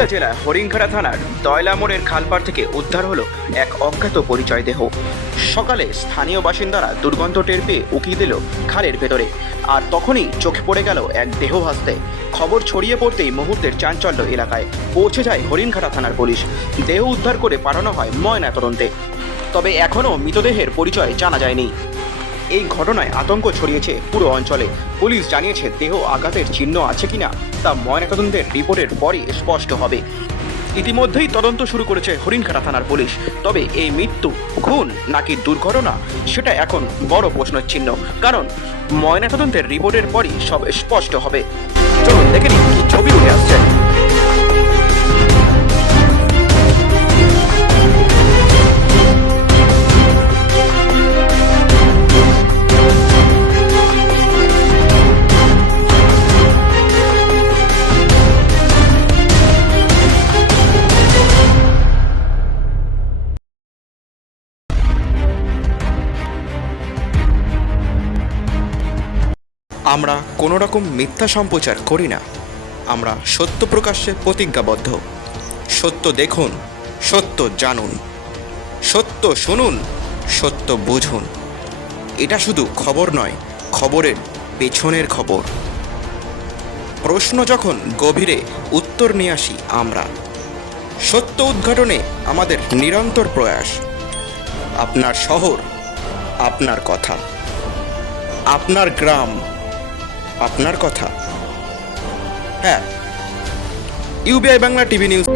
পুরুলিয়া জেলা হরিণঘাটা থানার দয়লা মোড়ের খালপাড় থেকে উদ্ধার হলো এক অজ্ঞাত পরিচয় দেহ। সকালে স্থানীয় বাসিন্দারা দুর্গন্ধ টের পেয়ে উকি দিল খালের ভেতরে, আর তখনই চোখে পড়ে গেল এক দেহ ভাসতে। খবর ছড়িয়ে পড়তেই মুহূর্তের চাঞ্চল্য এলাকায় পৌঁছে যায় হরিণঘাটা থানার পুলিশ। দেহ উদ্ধার করে পাঠানো হয় ময়নাতদন্তে। তবে এখনও মৃতদেহের পরিচয় জানা যায়নি। এই ঘটনায় আতঙ্ক ছড়িয়েছে পুরো অঞ্চলে। পুলিশ জানিয়েছে দেহ আঘাতের চিহ্ন আছে কিনা তা ময়নাতদন্তের রিপোর্টের পরই স্পষ্ট হবে। ইতিমধ্যেই তদন্ত শুরু করেছে হরিণঘাটা থানার পুলিশ। তবে এই মৃত্যু খুন নাকি দুর্ঘটনা সেটা এখন বড় প্রশ্নচিহ্ন, কারণ ময়নাতদন্তের রিপোর্টের পরই সব স্পষ্ট হবে। চলুন দেখে নিন কি ছবি উঠে আসছে। আমরা কোনো রকম মিথ্যা সম্প্রচার করি না। আমরা সত্য প্রকাশ্যে প্রতিজ্ঞাবদ্ধ। সত্য দেখুন, সত্য জানুন, সত্য শুনুন, সত্য বুঝুন। এটা শুধু খবর নয়, খবরের পেছনের খবর। প্রশ্ন যখন গভীরে, উত্তর নিয়ে আসি আমরা। সত্য উদ্ঘাটনে আমাদের নিরন্তর প্রয়াস। আপনার শহর, আপনার কথা, আপনার গ্রাম, আপনার কথা। হ্যাঁ, ইউবিআই বাংলা টিভি নিউজ।